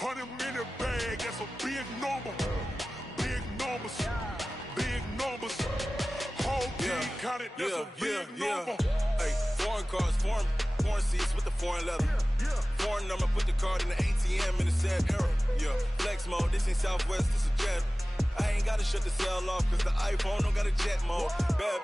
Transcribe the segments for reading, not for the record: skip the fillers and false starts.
100 minute bag, that's a big number. Big numbers, big numbers. Whole team counted, that's a big number. Hey, foreign cars, foreign seats with the foreign leather. Foreign number, put the card in the ATM in the sad era. Yeah, flex mode, this ain't Southwest, this a jet. I ain't gotta shut the cell off, cause the iPhone don't got a jet mode. Bad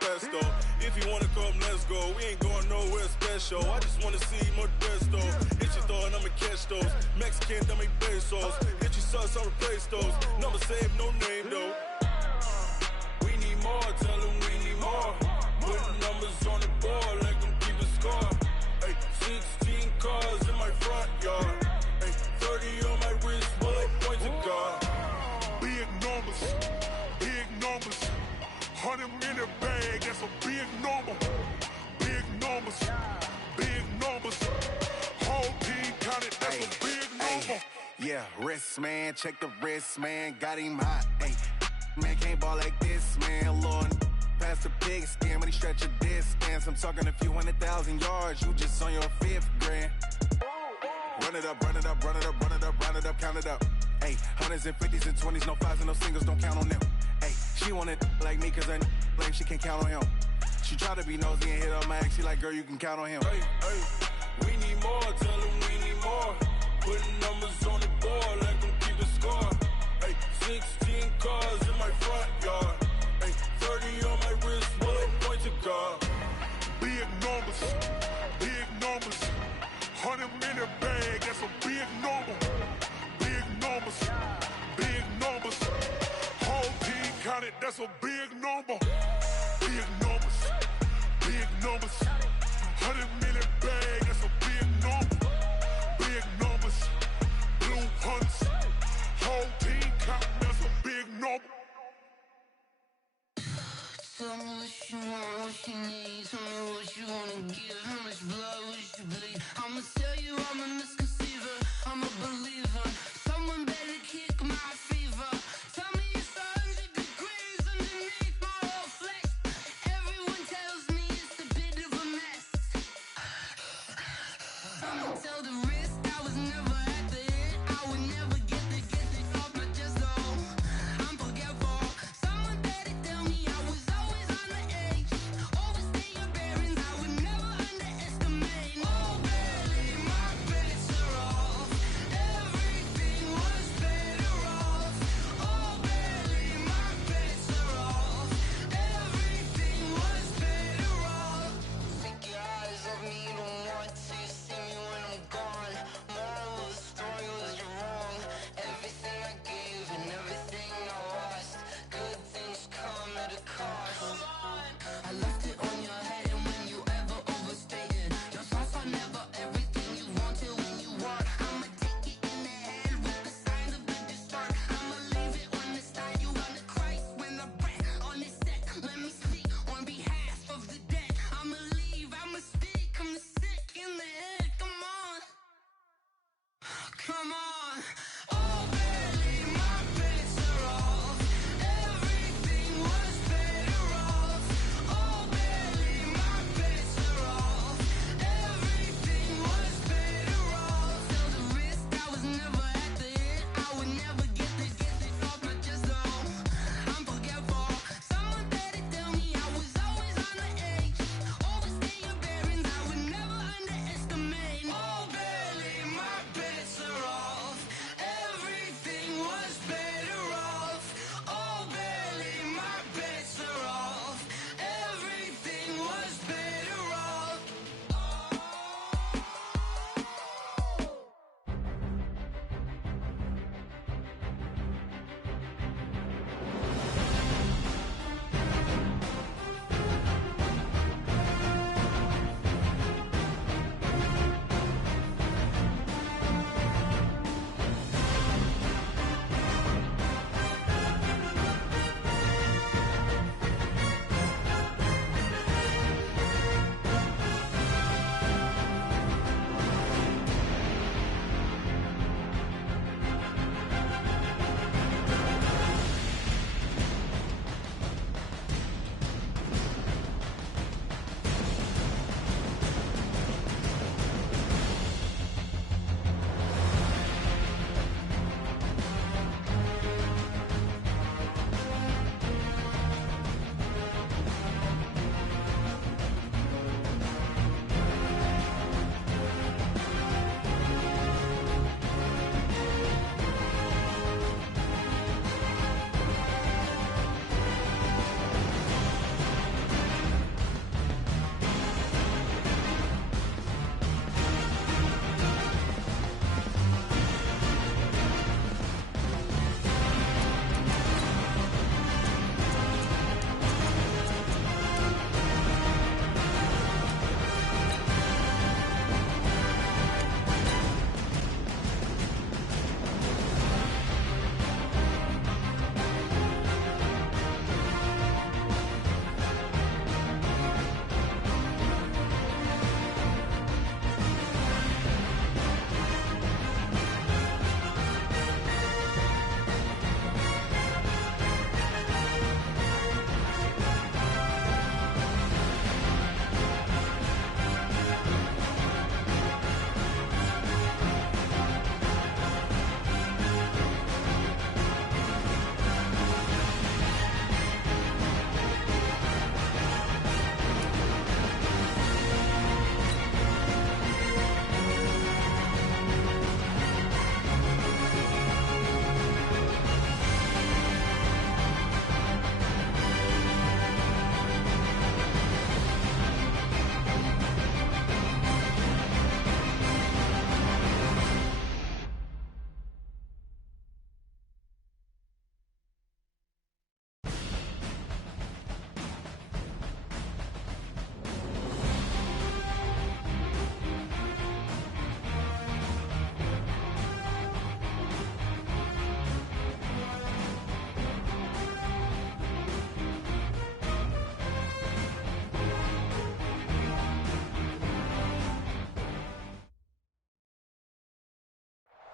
pesto. If you wanna come, let's go. We ain't going nowhere special. I just wanna see more desto. Hit your throw and I'ma catch those. Mexican, dummy pesos. Hit your sus, I'll replace those. Number save, no name though. We need more, tell them we need more. Putting numbers on the board, like them keep a score. Hey, 16 cars in my front yard. Hey, 30 on my wrist, bullet points of God. Big numbers, big numbers. 100 minute bag, that's a big number. Big numbers, big numbers. Whole team counted, that's a big number. Yeah, wrist man, check the wrist man, got him hot. Ay, man can't ball like this, man. Lord, past the pig skin when he stretch a distance. I'm talking a few 100,000 yards, you just on your 5th grand. Run it up, run it up, run it up, run it up, run it up, count it up. Ay, hundreds and 50s and 20s, no 5s and no singles, don't count on them. Ay, she want it like me cause her like she can't count on him. She try to be nosy and hit up my ex, she like, girl, you can count on him. Hey, we need more, tell them we need more. Putting numbers on the board, like them keep a score. Hey, 16 cars in my front yard. Hey, 30 on my wrist, bullet points of God. Big numbers, big numbers. 100 minute bag, that's a big number. Big numbers, big numbers. Whole team counted, that's a big number. Big numbers, big numbers. 100 minute bag, that's a big number. Big numbers, blue hunts. Whole team counting, that's a big number. Tell me what you want, what you need. Tell me what you wanna give. How much blood would you bleed? I'ma tell you I'm a misconceiver, I'm a believer. Someone better kick my fever. Tell me it's 100 degrees underneath my old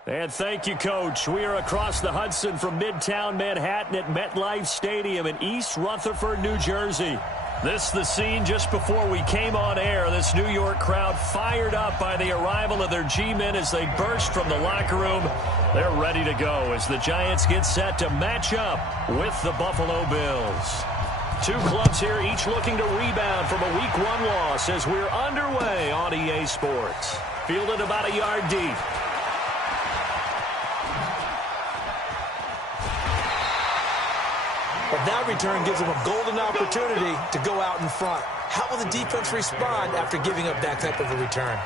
And thank you, Coach. We are across the Hudson from Midtown Manhattan at MetLife Stadium in East Rutherford, New Jersey. This the scene just before we came on air. This New York crowd fired up by the arrival of their G-men as they burst from the locker room. They're ready to go as the Giants get set to match up with the Buffalo Bills. Two clubs here, each looking to rebound from a Week 1 loss as we're underway on EA Sports. Fielded about a yard deep. But that return gives them a golden opportunity to go out in front. How will the defense respond after giving up that type of a return?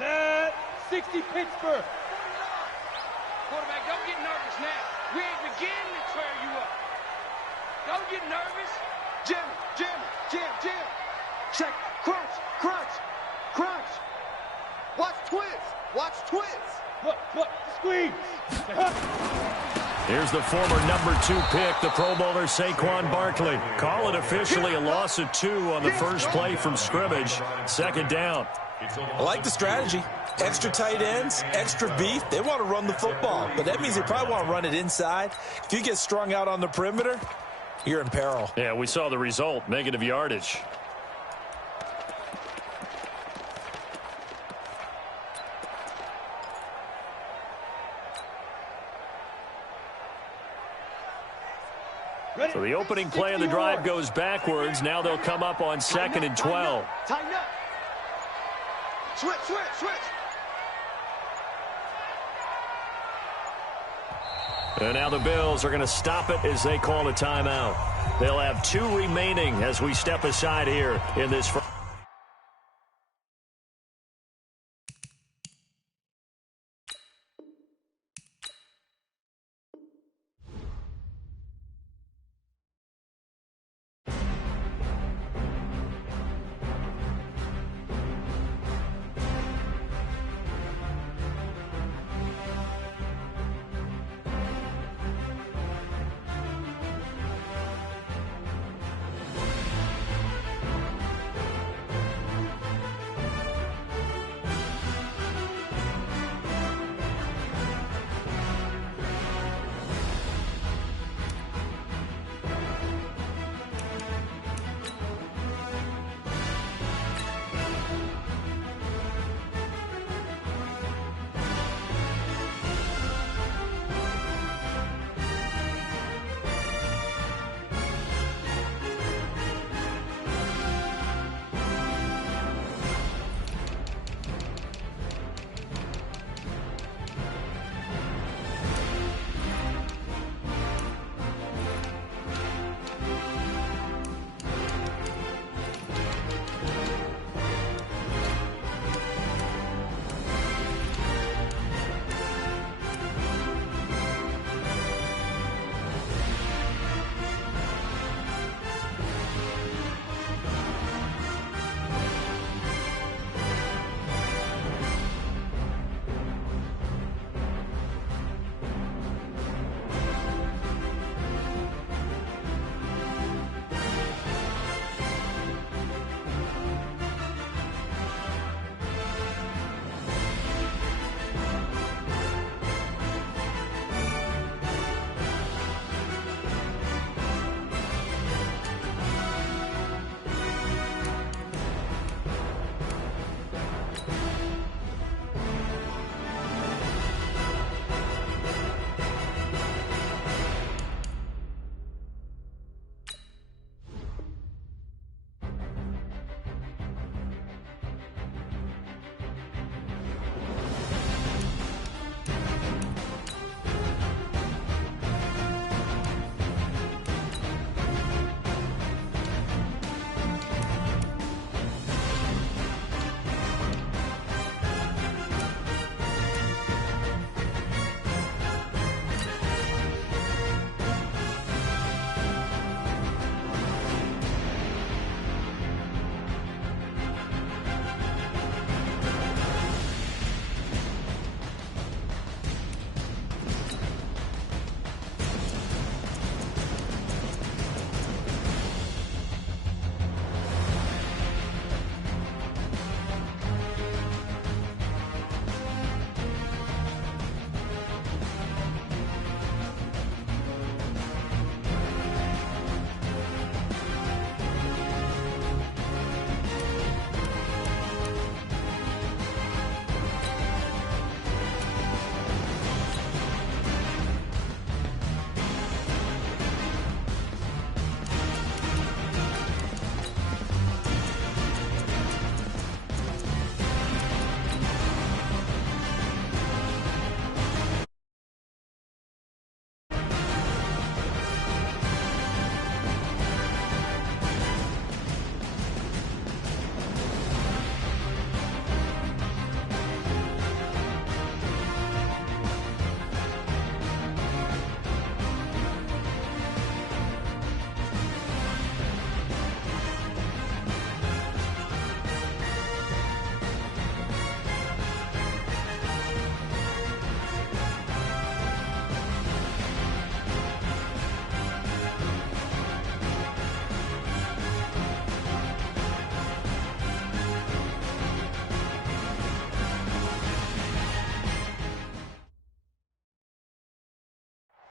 Set 60 Pittsburgh. Quarterback, don't get nervous now. We ain't beginning to tear you up. Don't get nervous. Jim. Check. Crunch. Watch twins. Look. Squeeze. Here's the former number 2 pick, the Pro Bowler Saquon Barkley. Call it officially a loss of 2 on the first play from scrimmage. Second down. I like the strategy. Extra tight ends, extra beef. They want to run the football, but that means they probably want to run it inside. If you get strung out on the perimeter, you're in peril. Yeah, we saw the result, negative yardage. So the opening play of the drive goes backwards. Now they'll come up on 2nd and 12. Tighten up. Switch. And now the Bills are going to stop it as they call a timeout. They'll have 2 remaining as we step aside here in this first.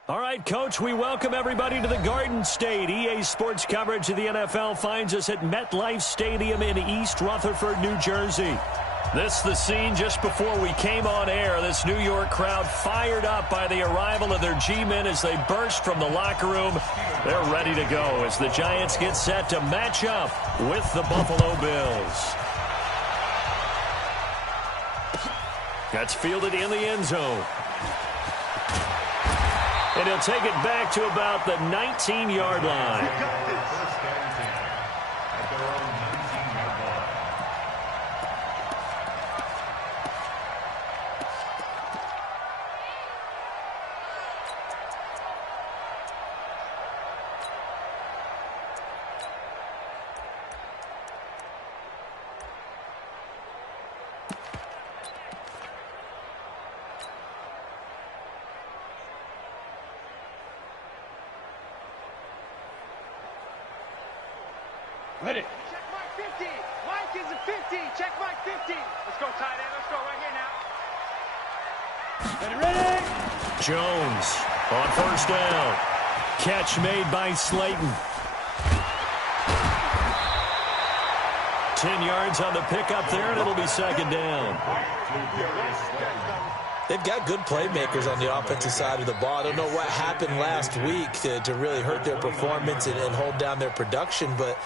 All right, Coach, we welcome everybody to the Garden State. EA Sports coverage of the NFL finds us at MetLife Stadium in East Rutherford, New Jersey. This is the scene just before we came on air. This New York crowd fired up by the arrival of their G-men as they burst from the locker room. They're ready to go as the Giants get set to match up with the Buffalo Bills. That's fielded in the end zone. And he'll take it back to about the 19-yard line. Ready. Check Mike 50. Mike is a 50. Check Mike 50. Let's go, tight end. Let's go right here now. Ready. Jones on first down. Catch made by Slayton. 10 yards on the pickup there, and it'll be second down. They've got good playmakers on the offensive side of the ball. I don't know what happened last week to really hurt their performance and hold down their production, but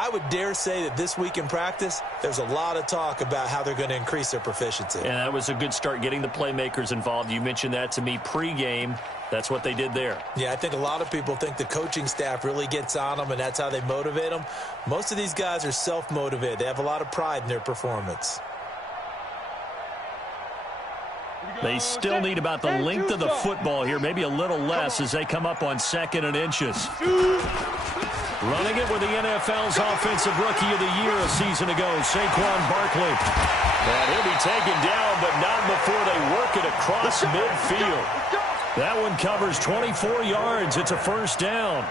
I would dare say that this week in practice, there's a lot of talk about how they're going to increase their proficiency. And that was a good start, getting the playmakers involved. You mentioned that to me pregame. That's what they did there. Yeah, I think a lot of people think the coaching staff really gets on them, and that's how they motivate them. Most of these guys are self-motivated. They have a lot of pride in their performance. They still need about the length of the football here, maybe a little less as they come up on 2nd and inches. Running it with the NFL's Offensive Rookie of the Year a season ago, Saquon Barkley. And he'll be taken down, but not before they work it across midfield. That one covers 24 yards. It's a first down.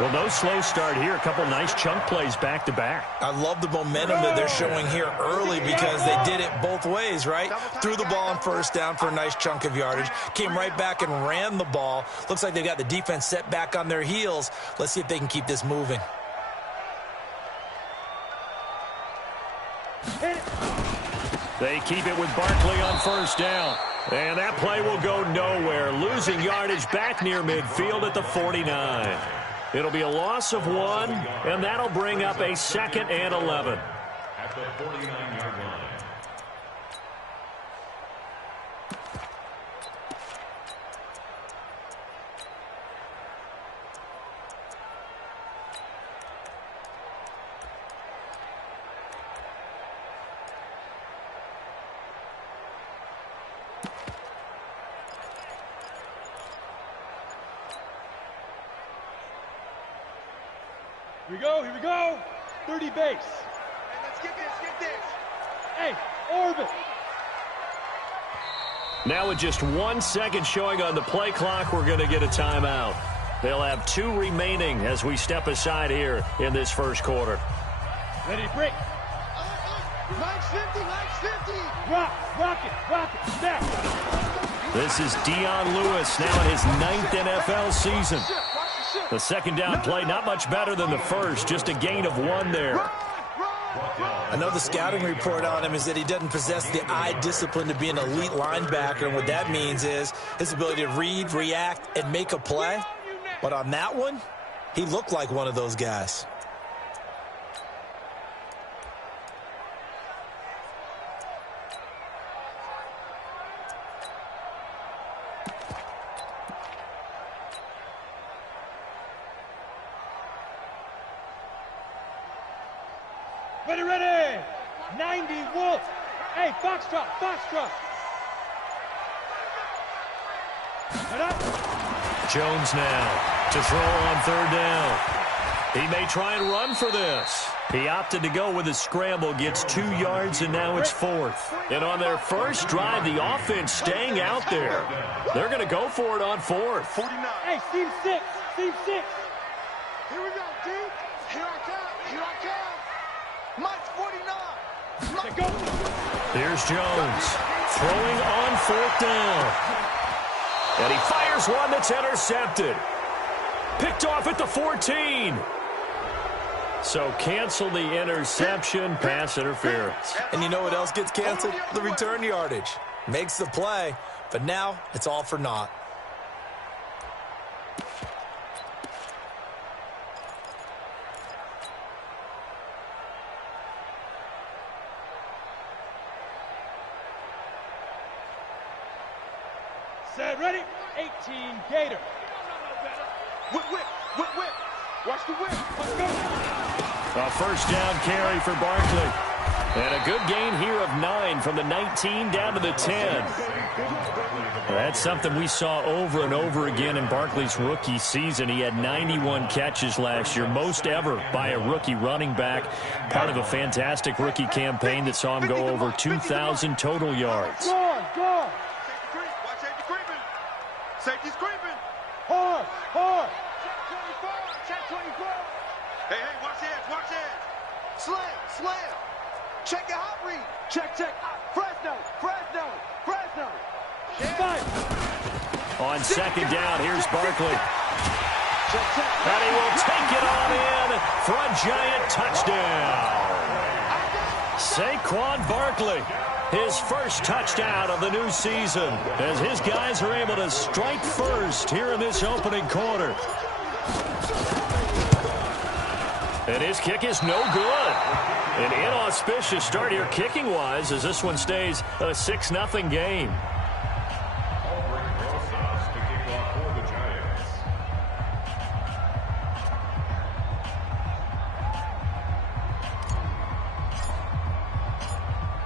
Well, no slow start here. A couple nice chunk plays back-to-back. I love the momentum that they're showing here early because they did it both ways, right? Threw the ball on first down for a nice chunk of yardage. Came right back and ran the ball. Looks like they got the defense set back on their heels. Let's see if they can keep this moving. They keep it with Barkley on first down. And that play will go nowhere. Losing yardage back near midfield at the 49. It'll be a loss of 1, and that'll bring up a 2nd and 11. At the 49-yard line. Here we go. 30 base. Hey, let's get this. Hey, orbit. Now with just 1 second showing on the play clock, we're going to get a timeout. They'll have 2 remaining as we step aside here in this first quarter. Ready, break. Line's 50. Rock it, snap. This is Dion Lewis now in his 9th NFL season. The second down play, not much better than the first, just a gain of 1 there. I know the scouting report on him is that he doesn't possess the eye discipline to be an elite linebacker, and what that means is his ability to read, react, and make a play. But on that one, he looked like one of those guys. Ready. 90 Wolf. Hey, Foxtrot. Jones now to throw on 3rd down. He may try and run for this. He opted to go with a scramble, gets 2 yards, and now it's 4th. And on their first drive, the offense staying out there. They're going to go for it on 4th. 49. Hey, Steve 6. Here we go, D. Here I come. Mike's 49. Here's Jones throwing on 4th down. And he fires one that's intercepted. Picked off at the 14. So cancel the interception, pass interference. And you know what else gets canceled? The return yardage. Makes the play, but now it's all for naught. Set, ready? 18 Gator. Whip, whip, whip, whip. Watch the whip. Let's go. A first down carry for Barkley. And a good gain here of 9 from the 19 down to the 10. That's something we saw over and over again in Barkley's rookie season. He had 91 catches last year, most ever by a rookie running back. Part of a fantastic rookie campaign that saw him go over 2,000 total yards. Go on, go on. Safety's creeping. Hard, hard. Check 24. Hey, watch that. Slam. Check your hot read. Check. Fresno. Fire. On second down, here's Barkley. And he will take it on in for a giant touchdown. Saquon Barkley. His first touchdown of the new season as his guys are able to strike first here in this opening quarter. And his kick is no good. An inauspicious start here kicking-wise as this one stays a 6-0 game.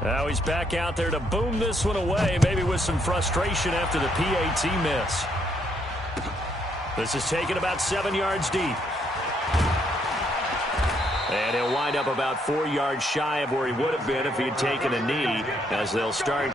Now he's back out there to boom this one away, maybe with some frustration after the PAT miss. This is taken about 7 yards deep. And he'll wind up about 4 yards shy of where he would have been if he had taken a knee, as they'll start.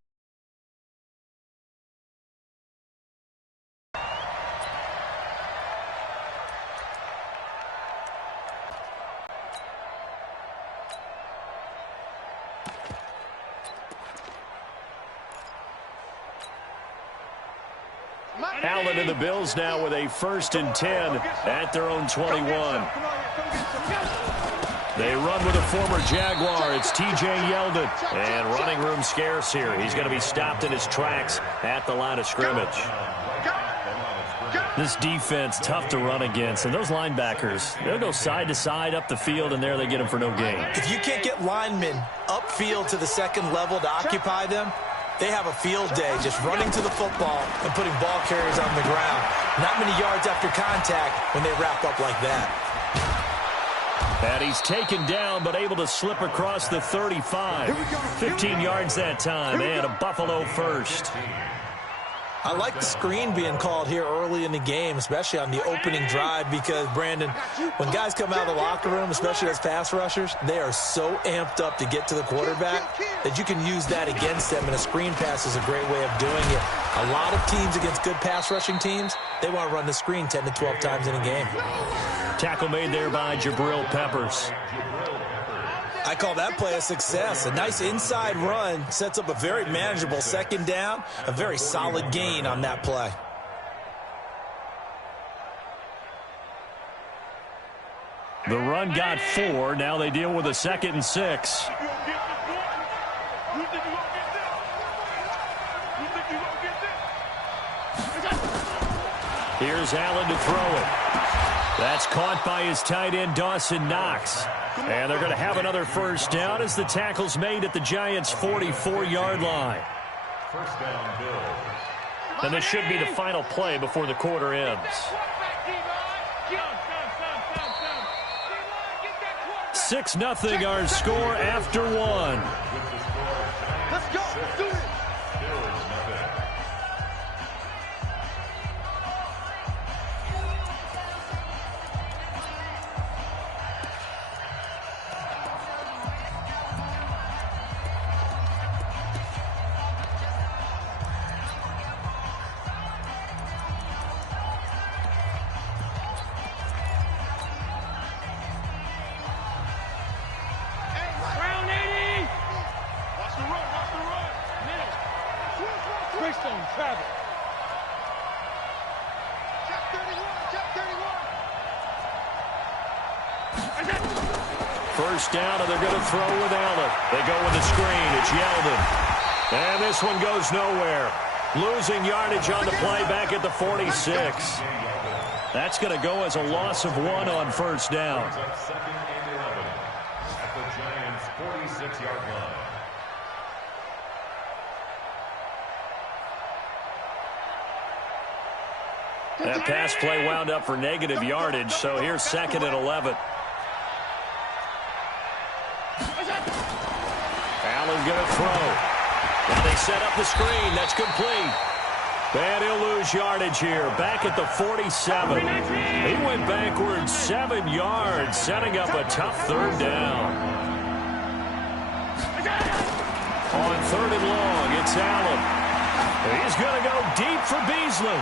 Allen and the Bills now with a 1st and 10 at their own 21. They run with a former Jaguar. It's T.J. Yeldon. And running room scarce here. He's going to be stopped in his tracks at the line of scrimmage. This defense, tough to run against. And those linebackers, they'll go side to side up the field, and there they get them for no gain. If you can't get linemen upfield to the second level to occupy them, they have a field day just running to the football and putting ball carriers on the ground. Not many yards after contact when they wrap up like that. And he's taken down, but able to slip across the 35. 15 yards that time, and a Buffalo first. I like the screen being called here early in the game, especially on the opening drive, because, Brandon, when guys come out of the locker room, especially as pass rushers, they are so amped up to get to the quarterback that you can use that against them, and a screen pass is a great way of doing it. A lot of teams against good pass rushing teams, they want to run the screen 10 to 12 times in a game. Tackle made there by Jabril Peppers. I call that play a success. A nice inside run sets up a very manageable second down, a very solid gain on that play. The run got 4. Now they deal with a 2nd and 6. Here's Allen to throw it. That's caught by his tight end, Dawson Knox. And they're going to have another first down as the tackle's made at the Giants' 44-yard line. First down, Bill. And this should be the final play before the quarter ends. 6-0 our score after 1. Let's go. Let's do it. First down, and they're going to throw with Allen. They go with the screen. It's Yeldon. And this one goes nowhere. Losing yardage on the play back at the 46. That's going to go as a loss of 1 on first down. Second and 11 at the Giants' 46-yard line. That pass play wound up for negative yardage, so here's second and 11. Allen going to throw. Now they set up the screen. That's complete. And he'll lose yardage here. Back at the 47. He went backwards 7 yards, setting up a tough third down. On third and long, it's Allen. He's going to go deep for Beasley.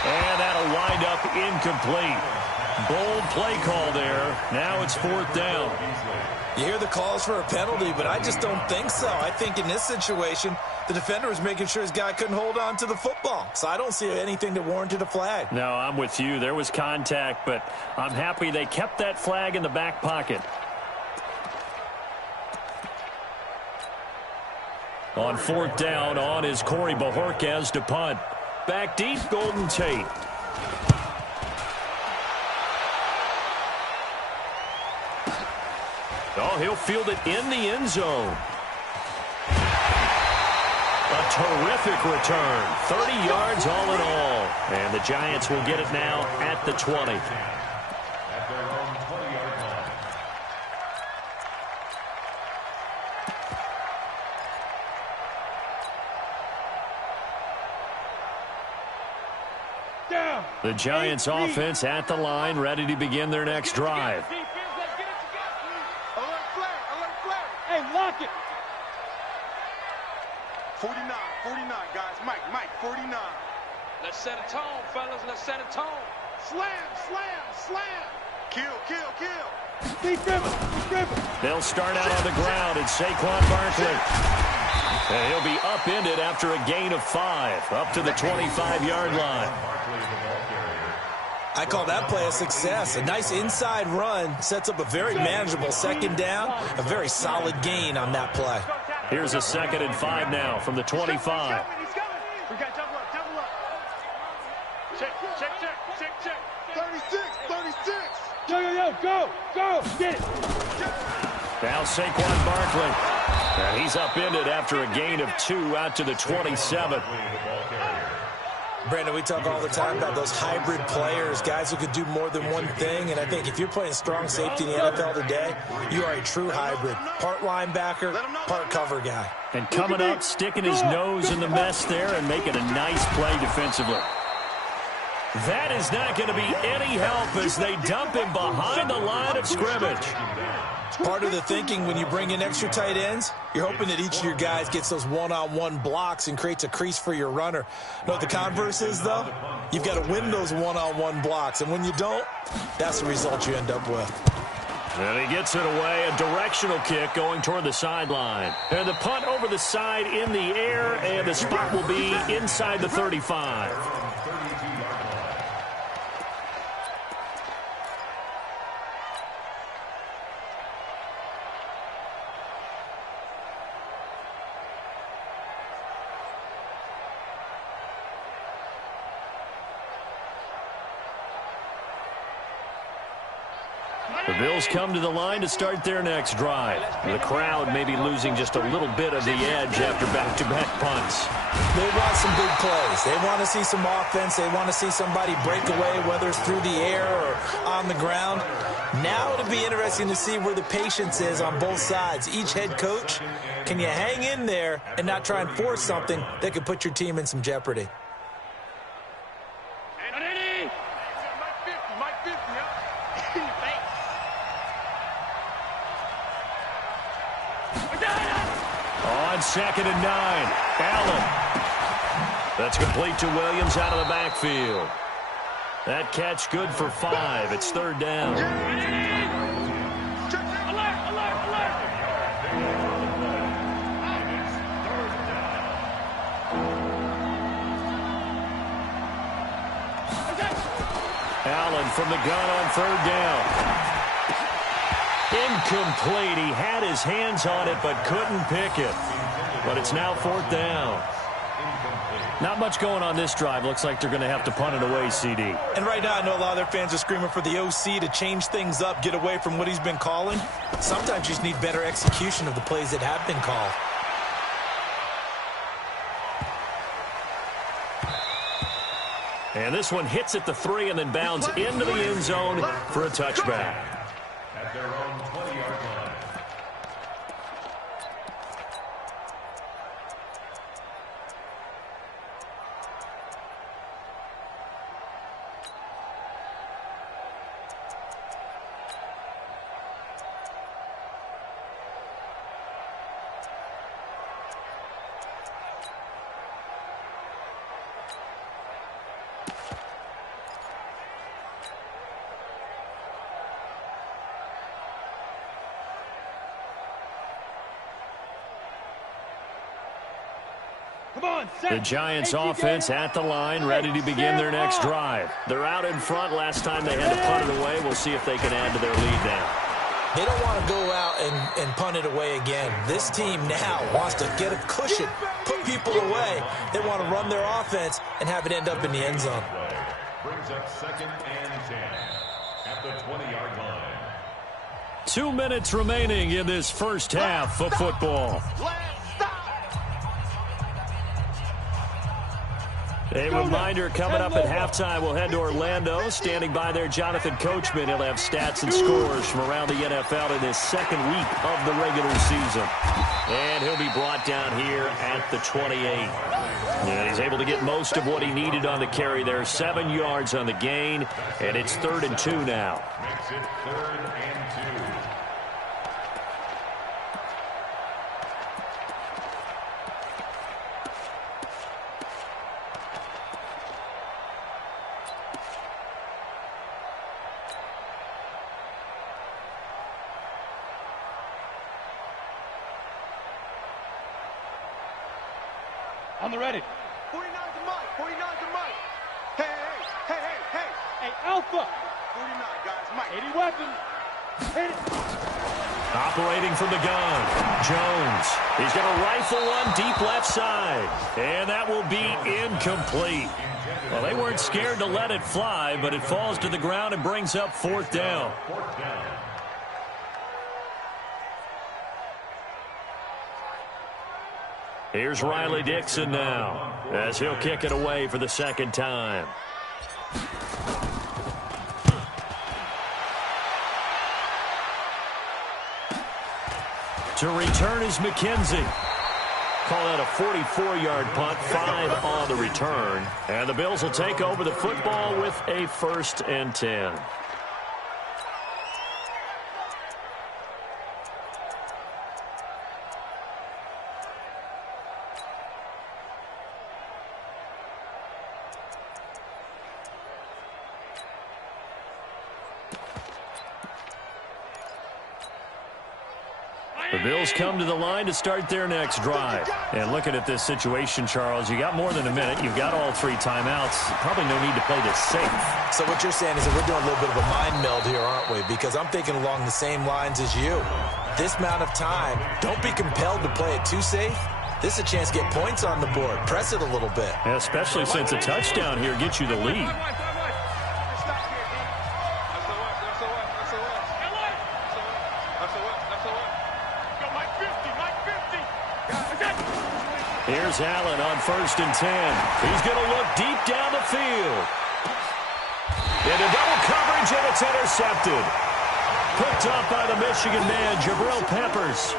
And that'll wind up incomplete. Bold play call there. Now it's fourth down. You hear the calls for a penalty, but I just don't think so. I think in this situation, the defender was making sure his guy couldn't hold on to the football. So I don't see anything that warranted a flag. No, I'm with you. There was contact, but I'm happy they kept that flag in the back pocket. On fourth down, on is Corey Bojorquez to punt. Back deep, Golden Tate. Oh, he'll field it in the end zone. A terrific return. 30 yards all in all. And the Giants will get it now at the 20. At their own 20-yard line. Down. The Giants offense at the line, ready to begin their next drive. Defense, let's get it together. Alert flag, alert flag. Hey, lock it. 49, guys. Mike, 49. Let's set a tone, fellas. Let's set a tone. Slam. Kill. Defense. They'll start out on the ground. It's Saquon Barkley. And he'll be upended after a gain of 5, up to the 25-yard line. I call that play a success. A nice inside run sets up a very manageable second down. A very solid gain on that play. Here's a second and 5 now from the 25. He's coming. We got double up. Check. 36. Yo, go. Get it. Now Saquon Barkley. And he's upended after a gain of 2 out to the 27. Brandon, we talk all the time about those hybrid players, guys who could do more than one thing. And I think if you're playing strong safety in the NFL today, you are a true hybrid. Part linebacker, part cover guy. And coming up, sticking his nose in the mess there and making a nice play defensively. That is not going to be any help as they dump him behind the line of scrimmage. Part of the thinking when you bring in extra tight ends, you're hoping that each of your guys gets those one-on-one blocks and creates a crease for your runner. You know what the converse is, though? You've got to win those one-on-one blocks, and when you don't, that's the result you end up with. And he gets it away, a directional kick going toward the sideline. And the punt over the side in the air, and the spot will be inside the 35. The Bills come to the line to start their next drive. The crowd may be losing just a little bit of the edge after back-to-back punts. They want some big plays. They want to see some offense. They want to see somebody break away, whether it's through the air or on the ground. Now it'll be interesting to see where the patience is on both sides. Each head coach, can you hang in there and not try and force something that could put your team in some jeopardy? On second and 9, Allen. That's complete to Williams out of the backfield. That catch good for 5. It's third down. Allen from the gun on third down. Incomplete. He had his hands on it but couldn't pick it. But it's now 4th down. Not much going on this drive. Looks like they're going to have to punt it away, CD. And right now I know a lot of their fans are screaming for the OC to change things up, get away from what he's been calling. Sometimes you just need better execution of the plays that have been called. And this one hits at the 3 and then bounds into the end zone for a touchback. At their own 20-yard line. The Giants offense at the line, ready to begin their next drive. They're out in front. Last time they had to punt it away. We'll see if they can add to their lead now. They don't want to go out and punt it away again. This team now wants to get a cushion, put people away. They want to run their offense and have it end up in the end zone. Brings up 2nd and 10 at the 20-yard line. 2 minutes remaining in this first half of football. A reminder, coming up at halftime, we'll head to Orlando. Standing by there, Jonathan Coachman. He'll have stats and scores from around the NFL in his second week of the regular season. And he'll be brought down here at the 28. And he's able to get most of what he needed on the carry there. 7 yards on the gain, and it's 3rd and 2 now. Makes it 3rd and 2. On the ready. 49's a Mike. 49's a Mike. Hey. Hey, Alpha. 49, guys. Mike. 80 weapons. Hit it. Operating from the gun, Jones. He's going to rifle one deep left side. And that will be incomplete. Well, they weren't scared to let it fly, but it falls to the ground and brings up 4th down. 4th down. Here's Riley Dixon now, as he'll kick it away for the second time. To return is McKenzie. Call that a 44-yard punt, 5 on the return. And the Bills will take over the football with a 1st and 10. The Bills come to the line to start their next drive. And looking at this situation, Charles, you got more than a minute. You've got all 3 timeouts. Probably no need to play this safe. So what you're saying is that we're doing a little bit of a mind meld here, aren't we? Because I'm thinking along the same lines as you. This amount of time, don't be compelled to play it too safe. This is a chance to get points on the board. Press it a little bit. Yeah, especially since a touchdown here gets you the lead. Here's Allen on 1st and 10. He's going to look deep down the field. Into double coverage, and it's intercepted. Picked up by the Michigan man, Jabril Peppers.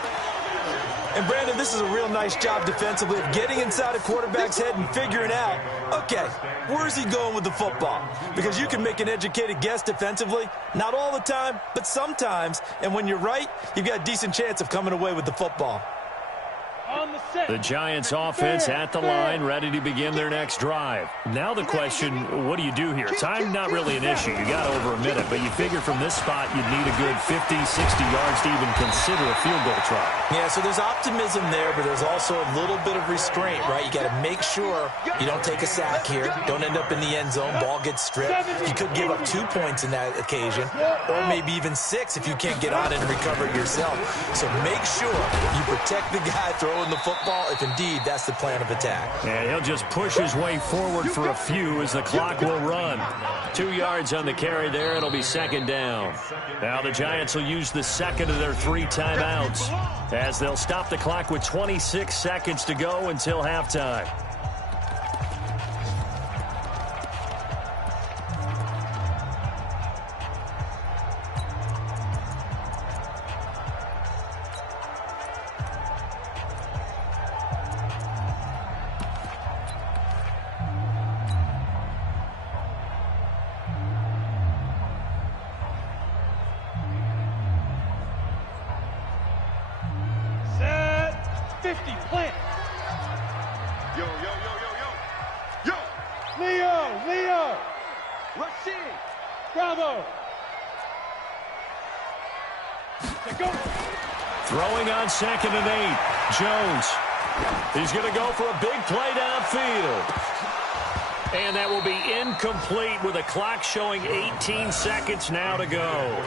And, Brandon, this is a real nice job defensively of getting inside a quarterback's head and figuring out, okay, where's he going with the football? Because you can make an educated guess defensively, not all the time, but sometimes. And when you're right, you've got a decent chance of coming away with the football. The Giants offense at the line, ready to begin their next drive. Now the question, what do you do here? Time not really an issue. You got over a minute, but you figure from this spot you'd need a good 50, 60 yards to even consider a field goal try. Yeah, so there's optimism there, but there's also a little bit of restraint, right? You got to make sure you don't take a sack here. Don't end up in the end zone. Ball gets stripped. You could give up 2 points in that occasion, or maybe even 6 if you can't get on it and recover it yourself. So make sure you protect the guy throwing the football, if indeed that's the plan of attack. And he'll just push his way forward for a few as the clock will run. 2 yards on the carry there. It'll be second down. Now the Giants will use the second of their 3 timeouts as they'll stop the clock with 26 seconds to go until halftime. Throwing on 2nd and 8. Jones. He's going to go for a big play downfield. And that will be incomplete with the clock showing 18 seconds now to go.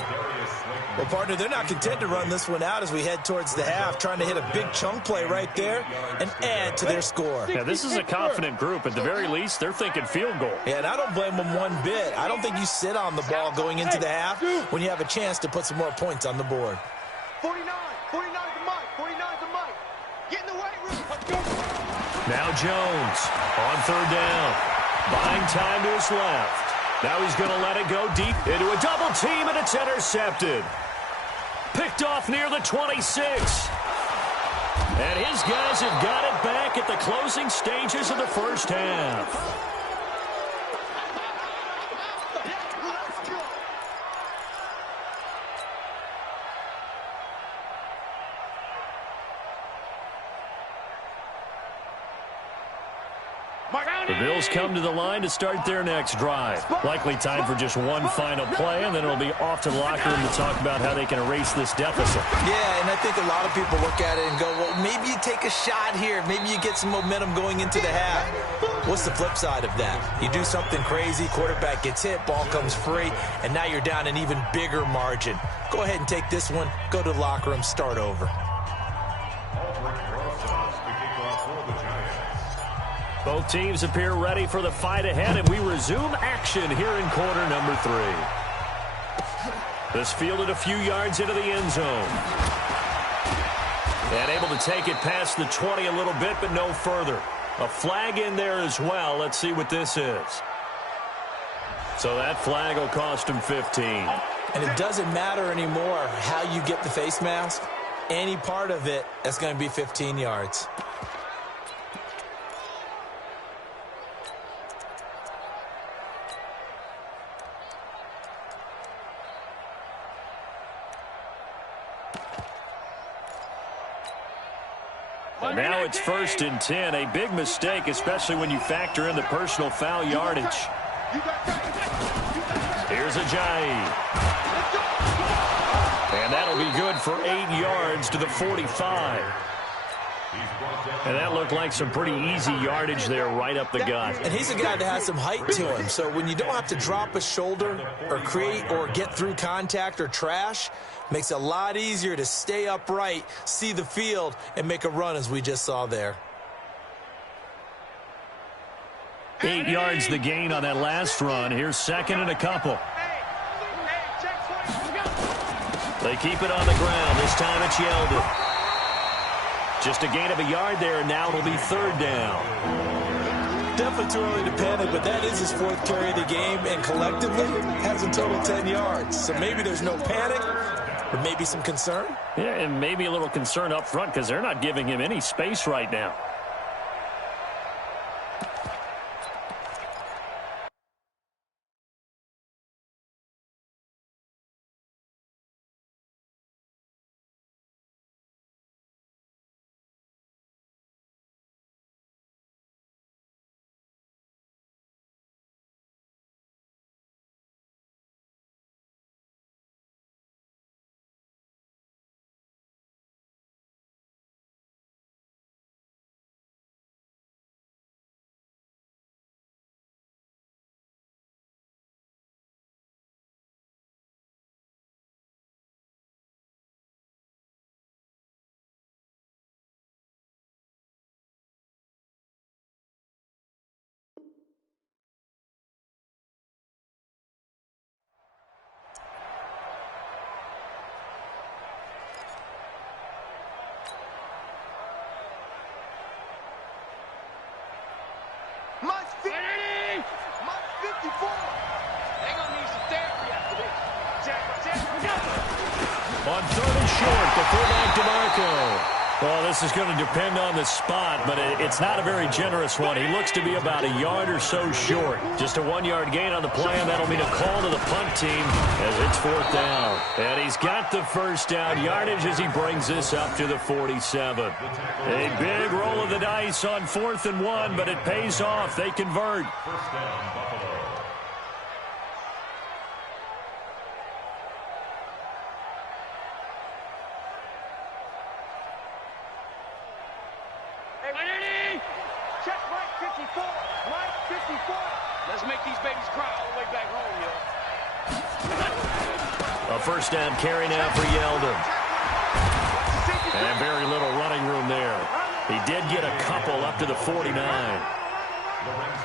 Well, partner, they're not content to run this one out as we head towards the half, trying to hit a big chunk play right there and add to their score. Yeah, this is a confident group. At the very least, they're thinking field goal. Yeah, and I don't blame them one bit. I don't think you sit on the ball going into the half when you have a chance to put some more points on the board. 49 to Mike, 49 to Mike. Get in the weight room. Let's go. Now Jones on 3rd down. Buying time to his left. Now he's going to let it go deep into a double team, and it's intercepted. Picked off near the 26. And his guys have got it back at the closing stages of the first half. The Bills come to the line to start their next drive. Likely time for just one final play, and then it'll be off to the locker room to talk about how they can erase this deficit. Yeah, and I think a lot of people look at it and go, well, maybe you take a shot here. Maybe you get some momentum going into the half. What's the flip side of that? You do something crazy, quarterback gets hit, ball comes free, and now you're down an even bigger margin. Go ahead and take this one, go to the locker room, start over. Both teams appear ready for the fight ahead, and we resume action here in quarter number 3. This fielded a few yards into the end zone. And able to take it past the 20 a little bit, but no further. A flag in there as well. Let's see what this is. So that flag will cost him 15. And it doesn't matter anymore how you get the face mask. Any part of it, that's going to be 15 yards. And now it's 1st and 10. A big mistake, especially when you factor in the personal foul yardage. Here's Ajayi. And that'll be good for 8 yards to the 45. And that looked like some pretty easy yardage there right up the gut. And he's a guy that has some height to him. So when you don't have to drop a shoulder or create or get through contact or trash, makes it a lot easier to stay upright, see the field, and make a run as we just saw there. 8 yards the gain on that last run. Here's 2nd and a couple. They keep it on the ground. This time it's Yeldon. Just a gain of a yard there, and now it'll be 3rd down. Definitely too early to panic, but that is his 4th carry of the game, and collectively has a total 10 yards. So maybe there's no panic, but maybe some concern. Yeah, and maybe a little concern up front because they're not giving him any space right now. On 3rd and short, the fullback DeMarco. Well, this is going to depend on the spot, but it's not a very generous one. He looks to be about a yard or so short. Just a 1-yard gain on the play, and that'll mean a call to the punt team as it's 4th down. And he's got the first down yardage as he brings this up to the 47. A big roll of the dice on 4th and 1, but it pays off. They convert. First down, Buffalo. Check Mike 54. Mike 54. Let's make these babies cry all the way back home, yo. A first down carry now for Yeldon. And very little running room there. He did get a couple up to the 49.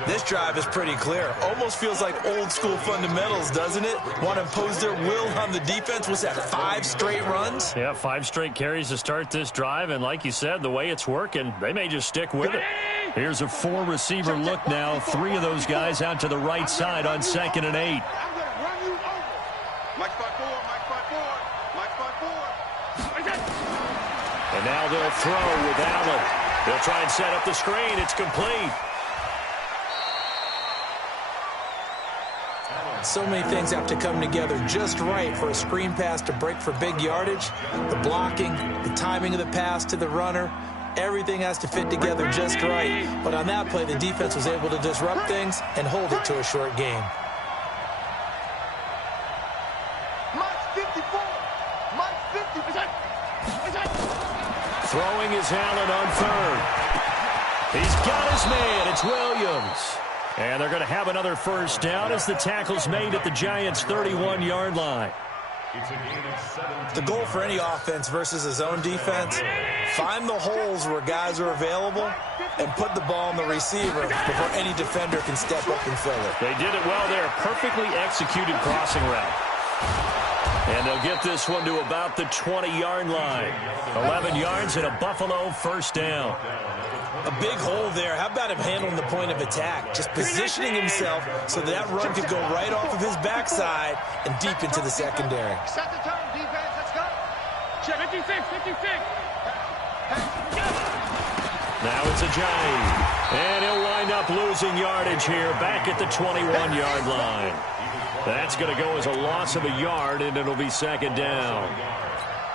This drive is pretty clear. Almost feels like old school fundamentals, doesn't it? Want to impose their will on the defense. Was that 5 straight runs? Yeah, 5 straight carries to start this drive. And like you said, the way it's working, they may just stick with it. Here's a 4-receiver look now. 3 of those guys out to the right side on 2nd and 8. I'm going to run you over. Mike 54. Mike 54. Mike 54. And now they'll throw with Allen. They'll try and set up the screen. It's complete. So many things have to come together just right for a screen pass to break for big yardage. The blocking, the timing of the pass to the runner, everything has to fit together just right. But on that play, the defense was able to disrupt things and hold it to a short game. Mike 54. Mike 54. Throwing is Allen on 3rd. He's got his man. It's Williams. And they're going to have another first down as the tackle's made at the Giants' 31-yard line. The goal for any offense versus his own defense, find the holes where guys are available and put the ball on the receiver before any defender can step up and fill it. They did it well there. Perfectly executed crossing route. And they'll get this one to about the 20-yard line. 11 yards and a Buffalo first down. A big hole there. How about him handling the point of attack? Just positioning himself so that run could go right off of his backside and deep into the secondary. Set the tone, defense. Let's go. Check 56, 56. Now it's a Giant. And he'll wind up losing yardage here back at the 21-yard line. That's going to go as a loss of a yard, and it'll be 2nd down.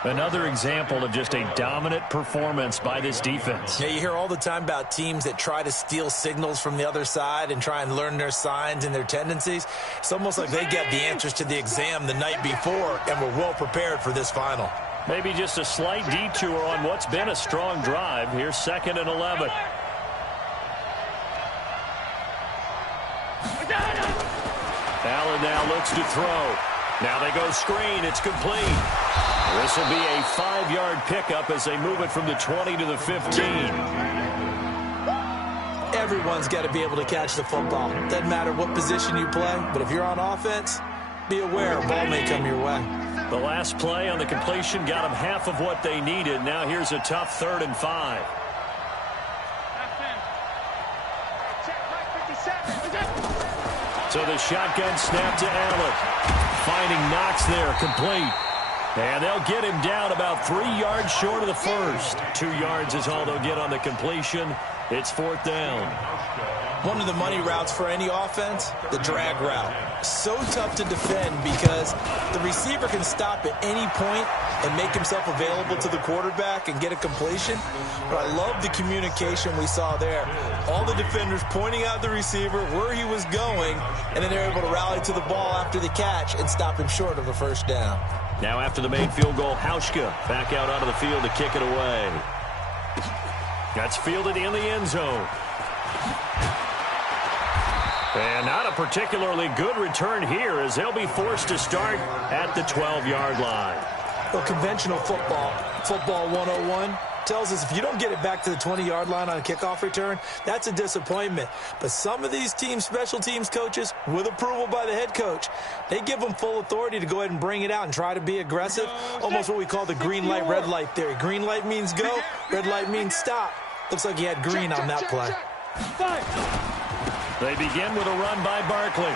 Another example of just a dominant performance by this defense. Yeah, you hear all the time about teams that try to steal signals from the other side and try and learn their signs and their tendencies. It's almost like they got the answers to the exam the night before and were well prepared for this final. Maybe just a slight detour on what's been a strong drive. Here's 2nd and 11. Allen now looks to throw. Now they go screen. It's complete. This will be a 5-yard pickup as they move it from the 20 to the 15. Everyone's got to be able to catch the football. Doesn't matter what position you play, but if you're on offense, be aware a ball may come your way. The last play on the completion got them half of what they needed. Now here's a tough 3rd and 5. So the shotgun snap to Allen. Finding Knox there, complete. And they'll get him down about 3 yards short of the first. 2 yards is all they'll get on the completion. It's 4th down. One of the money routes for any offense, the drag route. So tough to defend because the receiver can stop at any point and make himself available to the quarterback and get a completion. But I love the communication we saw there. All the defenders pointing out the receiver, where he was going, and then they're able to rally to the ball after the catch and stop him short of a first down. Now after the made field goal, Hauschka back out onto the field to kick it away. That's fielded in the end zone. And not a particularly good return here as they'll be forced to start at the 12-yard line. Well, conventional football 101, tells us if you don't get it back to the 20-yard line on a kickoff return, that's a disappointment. But some of these teams, special teams coaches, with approval by the head coach, they give them full authority to go ahead and bring it out and try to be aggressive, almost what we call the green light, red light theory. Green light means go, red light means stop. Looks like he had green on that play. They begin with a run by Barkley.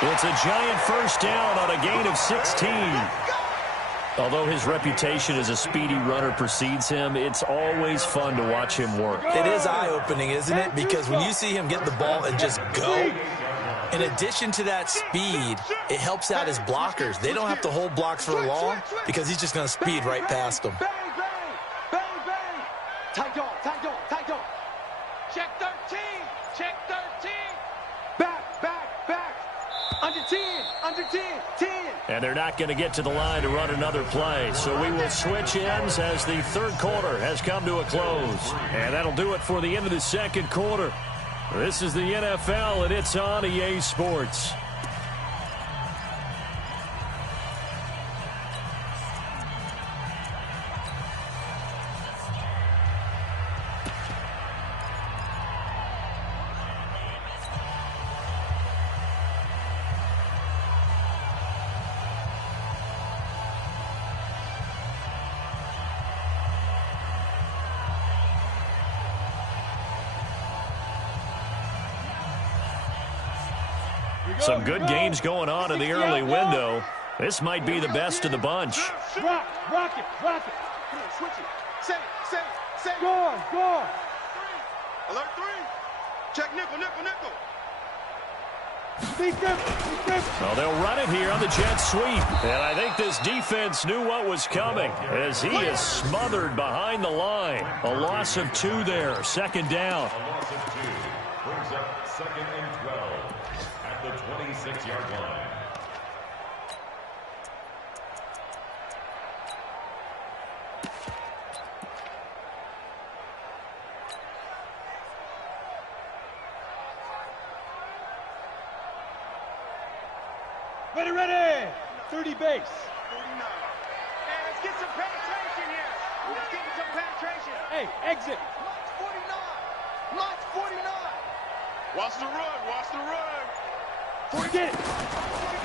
It's a giant first down on a gain of 16. Although his reputation as a speedy runner precedes him, it's always fun to watch him work. It is eye-opening, isn't it? Because when you see him get the ball and just go, in addition to that speed, it helps out his blockers. They don't have to hold blocks for long because he's just going to speed right past them. Bang, bang, bang, bang. Tight dog, tight dog, tight dog. Check 13, check 13. Back, back, back. Under 10, under 10, 10. And they're not going to get to the line to run another play. So we will switch ends as the third quarter has come to a close. And that'll do it for the end of the second quarter. This is the NFL, and it's on EA Sports. Some good games going on in the early window. This might be the best of the bunch. Rock it, rock it. Come on, switch it. Say. Go on. Alert 3. Check nickel, nickel, nickel. Well, they'll run it here on the jet sweep. And I think this defense knew what was coming as he is smothered behind the line. A loss of 2 there. Second down. A loss of 2 brings up 2nd and 12 at the 26-yard line. Ready. 30 base. 49. Hey, let's get some penetration here. Let's get some penetration. Hey, exit. March 49. Watch the run. Forget it.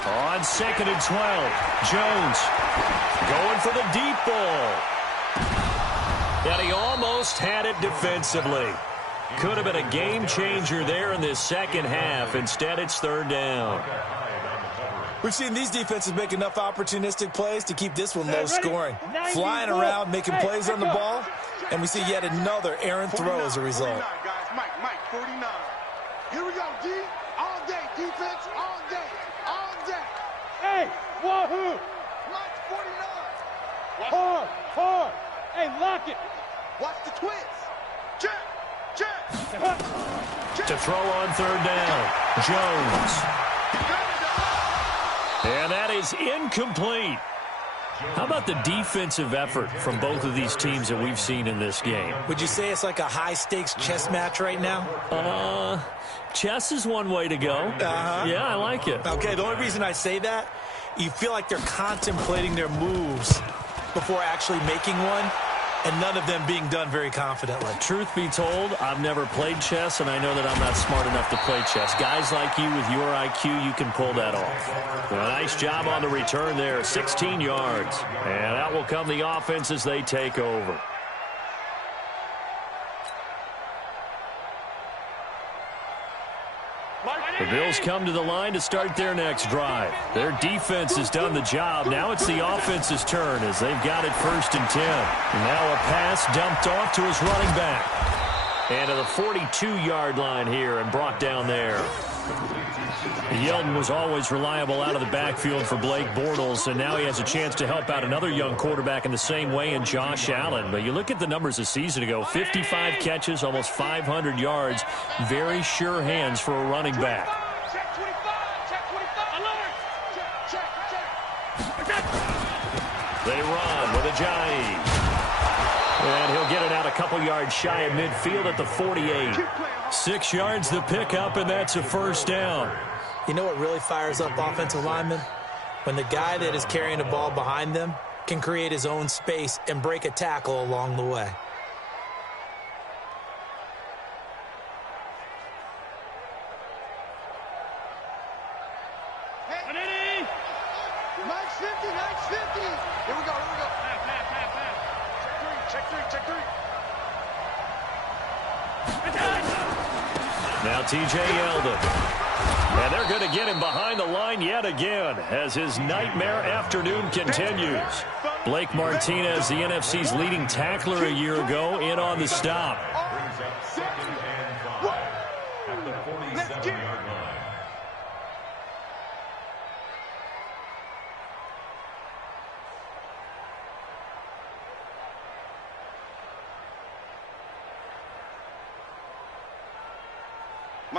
On 2nd and 12, Jones going for the deep ball. And he almost had it defensively. Could have been a game changer there in this second half. Instead, it's third down. We've seen these defenses make enough opportunistic plays to keep this one low scoring. Flying around, making plays on the ball, and we see yet another errant throw as a result. 49, guys. Mike, 49. Here we go, D. All day, defense, all day. Hey, wahoo. Mike, 49. Hard. Hey, lock it. Watch the twist. Check. To throw on third down, Jones. And that is incomplete. How about the defensive effort from both of these teams that we've seen in this game? Would you say it's like a high-stakes chess match right now? Chess is one way to go. Yeah, I like it. Okay, the only reason I say that, you feel like they're contemplating their moves before actually making one, and none of them being done very confidently. Truth be told, I've never played chess, and I know that I'm not smart enough to play chess. Guys like you with your IQ, you can pull that off. Well, nice job on the return there, 16 yards. And that will come the offense as they take over. The Bills come to the line to start their next drive. Their defense has done the job. Now it's the offense's turn as they've got it 1st and 10. Now a pass dumped off to his running back. And to the 42-yard line here and brought down there. Yeldon was always reliable out of the backfield for Blake Bortles, and now he has a chance to help out another young quarterback in the same way in Josh Allen. But you look at the numbers a season ago, 55 catches, almost 500 yards, very sure hands for a running back. Check 25. Alert. Check. They run with Ajayi. And he'll get it out a couple yards shy of midfield at the 48. 6 yards the pickup, and that's a 1st down. You know what really fires up offensive linemen? When the guy that is carrying the ball behind them can create his own space and break a tackle along the way. Hey. Mike's 50. Here we go. Check three. Now T.J. Yeldon. And they're going to get him behind the line yet again as his nightmare afternoon continues. Blake Martinez, the NFC's leading tackler a year ago, in on the stop. Brings up 2nd and 5 at the 47-yard line.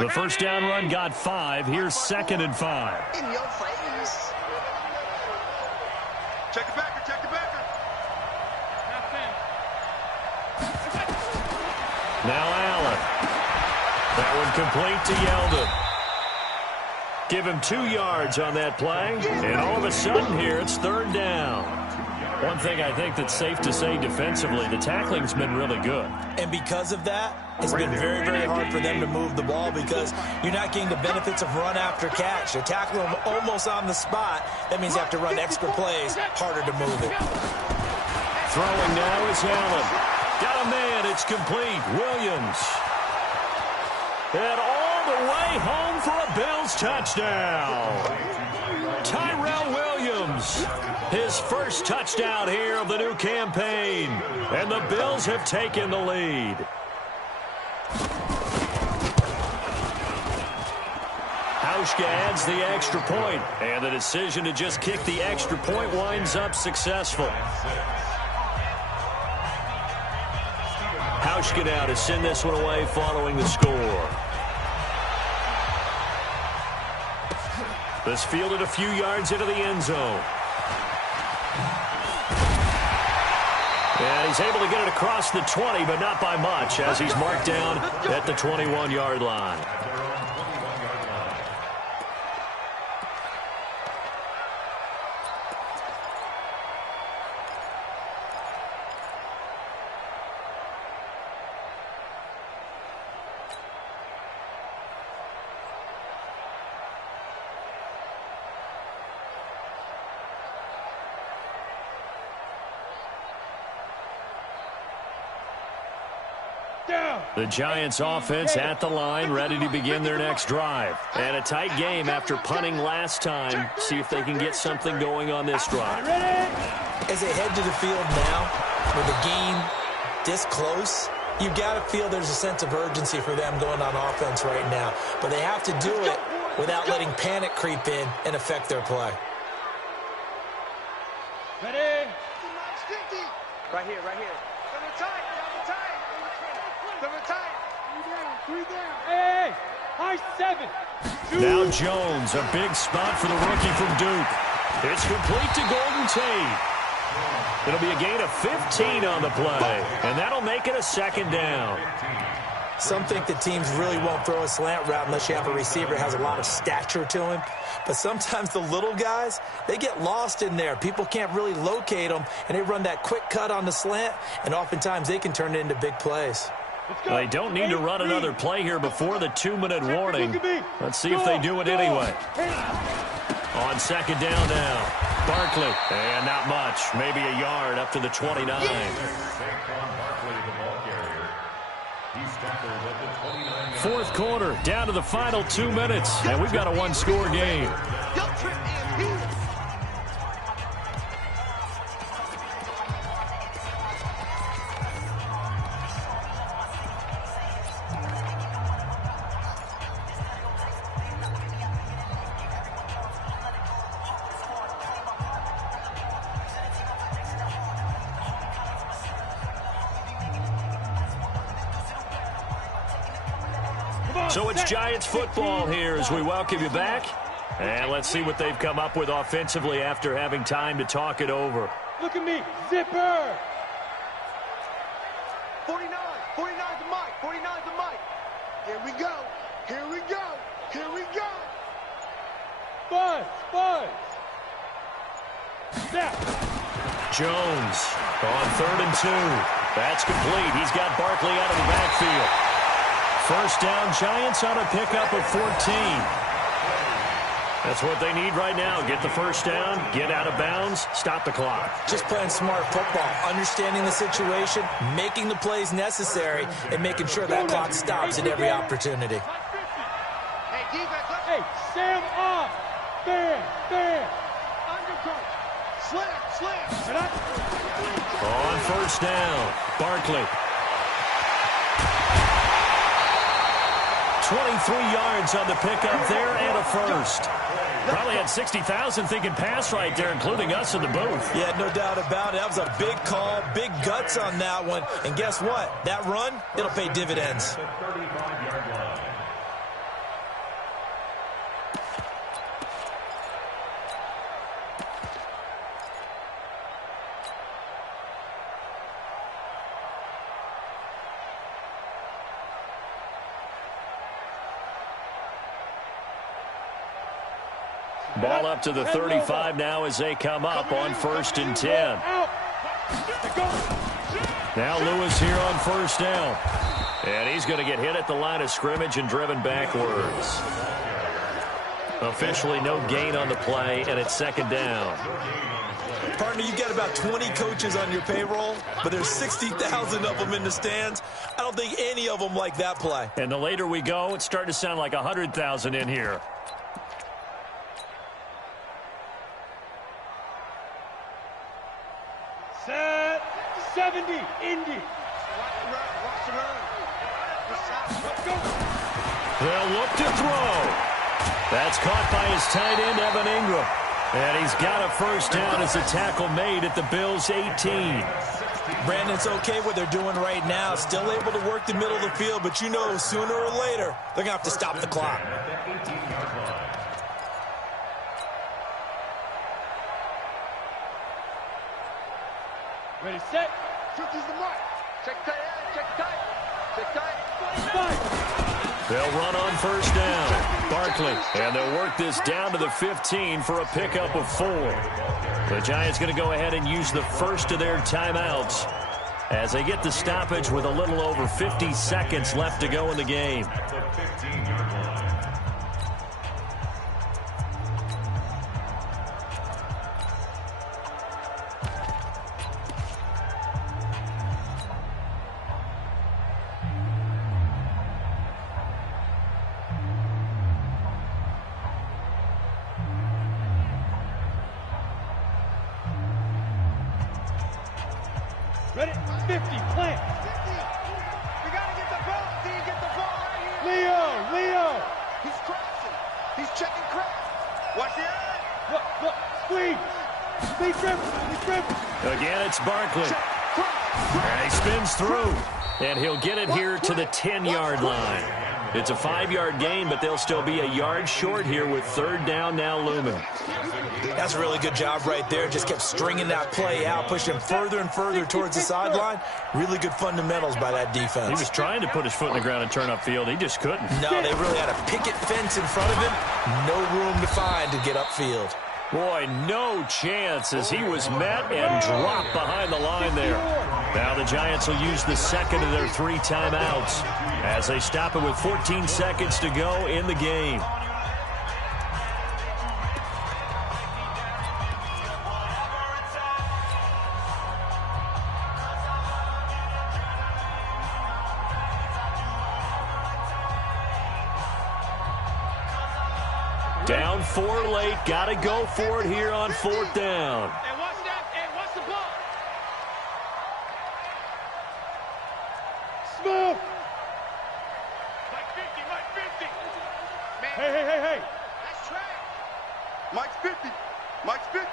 The first down run got 5. Here's 2nd and 5. In your face. Check it back. Check it back. Now Allen. That one complete to Yeldon. Give him 2 yards on that play. And all of a sudden here, it's 3rd down. One thing I think that's safe to say defensively, the tackling's been really good. And because of that, it's been very, very hard for them to move the ball because you're not getting the benefits of run after catch. You're tackling them almost on the spot. That means you have to run extra plays, harder to move it. Throwing now is Allen. Got a man, it's complete. Williams. And all the way home for a Bills touchdown. Tyrell Williams. His first touchdown here of the new campaign. And the Bills have taken the lead. Hauschka adds the extra point, and the decision to just kick the extra point winds up successful. Hauschka now to send this one away following the score. This fielded a few yards into the end zone. And he's able to get it across the 20, but not by much, as he's marked down at the 21-yard line. The Giants offense at the line, ready to begin their next drive. And a tight game after punting last time. See if they can get something going on this drive. As they head to the field now, with the game this close, you've got to feel there's a sense of urgency for them going on offense right now. But they have to do it without letting panic creep in and affect their play. Ready? Right here. Double tight. Hey, high 7. Now Jones, a big spot for the rookie from Duke. It's complete to Golden Tate. It'll be a gain of 15 on the play, and that'll make it a 2nd down. Some think that teams really won't throw a slant route unless you have a receiver that has a lot of stature to him. But sometimes the little guys, they get lost in there. People can't really locate them, and they run that quick cut on the slant, and oftentimes they can turn it into big plays. They don't need to run another play here before the 2-minute warning. Let's see if they do it anyway. On 2nd down now, Barkley. And not much, maybe a yard up to the 29. Fourth quarter, down to the final 2 minutes, and we've got a 1-score game. So it's Giants football here as we welcome you back. And let's see what they've come up with offensively after having time to talk it over. Look at me, zipper. 49 to Mike. 49 to Mike. Here we go. Buzz. Snap. Jones on 3rd and 2. That's complete. He's got Barkley out of the backfield. First down, Giants on a pickup of 14. That's what they need right now. Get the first down, get out of bounds, stop the clock. Just playing smart football, understanding the situation, making the plays necessary, and making sure that clock stops at every opportunity. Hey, defense. Hey, Sam off. Fair. Undercut. Slam. On first down, Barkley. 23 yards on the pickup there and a first. Probably had 60,000 thinking pass right there, including us in the booth. Yeah, no doubt about it. That was a big call, big guts on that one. And guess what? That run, it'll pay dividends. Ball up to the 35 now as they come up on 1st and 10. Now Lewis here on first down. And he's going to get hit at the line of scrimmage and driven backwards. Officially no gain on the play, and it's 2nd down. Partner, you got about 20 coaches on your payroll, but there's 60,000 of them in the stands. I don't think any of them like that play. And the later we go, it's starting to sound like 100,000 in here. Set 70, Indy. Watch the run. They'll look to throw. That's caught by his tight end, Evan Ingram. And he's got a first down as a tackle made at the Bills' 18. Brandon, it's okay what they're doing right now. Still able to work the middle of the field, but you know sooner or later they're going to have to stop the clock. Ready, set. 50's the mark. Check tight. They'll run on first down. Barkley. And they'll work this down to the 15 for a pickup of 4. The Giants going to go ahead and use the first of their timeouts as they get the stoppage with a little over 50 seconds left to go in the game. Ready, 50, plant. 50. We got to get the ball. D, get the ball right here. Leo. He's crossing. He's checking cracks. Watch the eye. Look, squeeze. Speed dribble. Again, it's Barkley. And he spins through. And he'll get it here to the 10-yard line. It's a 5-yard gain, but they'll still be a yard short here with 3rd down now looming. That's a really good job right there. Just kept stringing that play out, pushing further and further towards the sideline. Really good fundamentals by that defense. He was trying to put his foot in the ground and turn upfield. He just couldn't. No, they really had a picket fence in front of him. No room to find to get upfield. Boy, no chance as he was met and dropped behind the line there. Now the Giants will use the second of their 3 timeouts as they stop it with 14 seconds to go in the game. Down 4 late, got to go for it here on 4th down. And watch that, and watch the ball. Smoove. Mike 50. Man, Hey. that's trash. Mike's 50. Watch twist.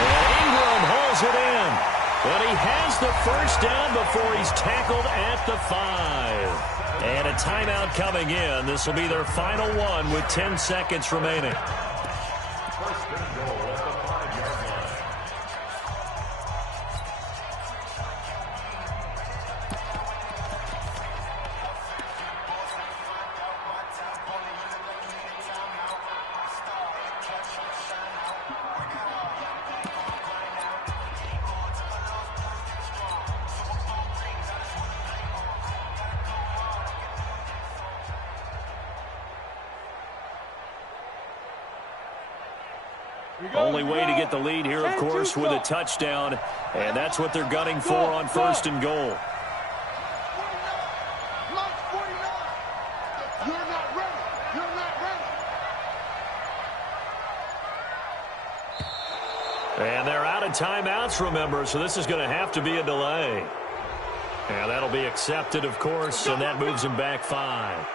And Ingram holds it in. But he has the first down before he's tackled at the 5. And a timeout coming in. This will be their final one with 10 seconds remaining. First and goal at the 5-yard line. Only way to get the lead here, of course, with a touchdown. And that's what they're gunning for on 1st and goal. Mike. And they're out of timeouts, remember, so this is going to have to be a delay. And that'll be accepted, of course, and that moves him back 5.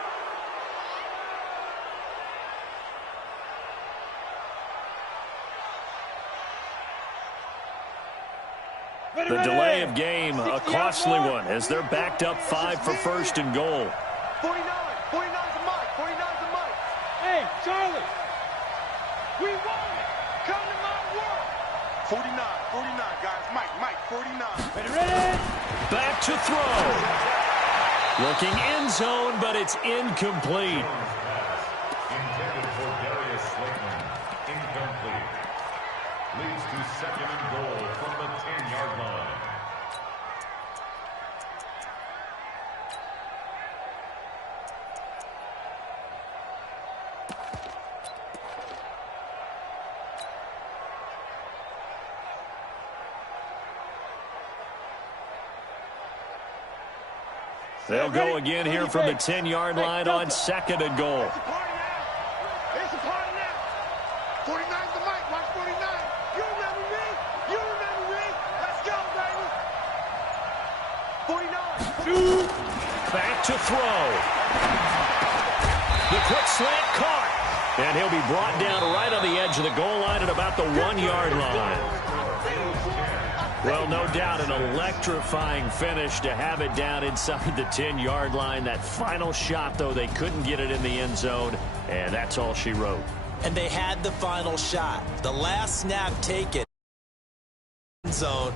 The delay of game, a costly one, as they're backed up 5 for first and goal. 49. 49's a mic. 49's a mic. Hey, Charlie. We won it. Come to my world. 49. 49, guys. Mike. 49. Ready? Back to throw. Looking end zone, but it's incomplete. Intended for Darius Slayton. Incomplete. Leads to second and goal from the 10-yard line. They'll go again here from the 10-yard line on second and goal. It's a party now. It's a party now. 49's the mic. Watch 49. You remember me? You remember me? Let's go, baby. 49. Back to throw. The quick slant caught. And he'll be brought down right on the edge of the goal line at about the 1-yard line. Well, no doubt an electrifying finish to have it down inside the 10-yard line. That final shot, though, they couldn't get it in the end zone, and that's all she wrote. And they had the final shot. The last snap taken. End zone.